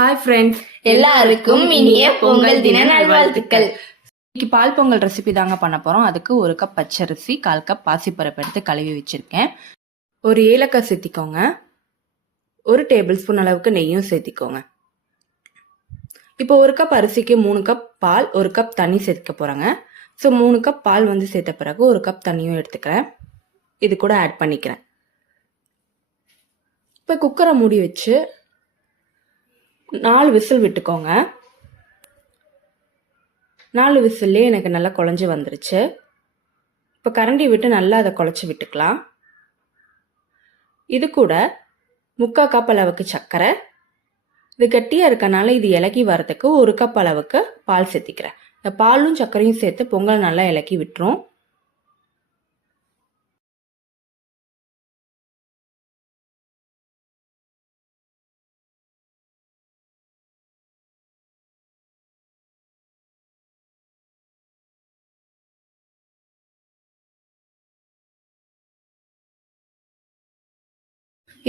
Hi friends, எல்லாருக்கும் இனிய பொங்கல் தின நல்வாழ்த்துக்கள். இன்னைக்கு பால் பொங்கல் ரெசிபி தாங்க பண்ண போறோம். அதுக்கு 1 கப் பச்சரிசி, 1/4 கப் பாசிப்பருப்பு எடுத்து கழுவி வச்சிருக்கேன். ஒரு ஏலக்காய் சேர்த்திக்கோங்க. 1 டேபிள் ஸ்பூன் அளவுக்கு நெய்யும் சேர்த்திக்கோங்க. இப்போ 1 கப் அரிசிக்கு 3 கப் பால், 1 கப் தண்ணி சேர்த்துக்க போறாங்க. ஸோ 3 கப் பால் சேர்த்த பிறகு 1 கப் தண்ணியும் எடுத்துக்கிறேன். இது கூட ஆட் பண்ணிக்கிறேன். இப்போ குக்கரை மூடி வச்சு 4 விசில் விட்டுக்கோங்க. 4 விசில்லே எனக்கு நல்லா குழஞ்சி வந்துருச்சு. இப்போ கரண்டி விட்டு நல்லா அதை குழச்சி விட்டுக்கலாம். இது கூட 3/4 கப் அளவுக்கு சர்க்கரை, இது கட்டியாக இருக்கனால இது இலக்கி வரதுக்கு 1 கப் அளவுக்கு பால் சேர்த்திக்கிறேன். இந்த பாலும் சர்க்கரையும் சேர்த்து பொங்கல் நல்லா இலக்கி விட்டுரும்.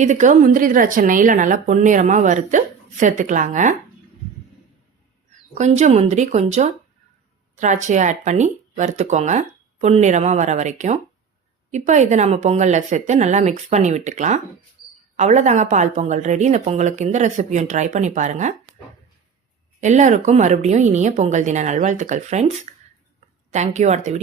இதுக்கு முந்திரி திராட்சை நெய்யில் நல்லா பொன்னிறமாக வறுத்து சேர்த்துக்கலாங்க. கொஞ்சம் முந்திரி கொஞ்சம் திராட்சையை ஆட் பண்ணி வறுத்துக்கோங்க, பொன்னிறமாக வர வரைக்கும். இப்போ இதை நம்ம பொங்கலில் சேர்த்து நல்லா மிக்ஸ் பண்ணி விட்டுக்கலாம். அவ்வளோதாங்க, பால் பொங்கல் ரெடி. இந்த பொங்கலுக்கு இந்த ரெசிபியும் ட்ரை பண்ணி பாருங்கள். எல்லாருக்கும் மறுபடியும் இனிய பொங்கல் தின நல்வாழ்த்துக்கள் ஃப்ரெண்ட்ஸ். தேங்க்யூ. அடுத்த வீடியோ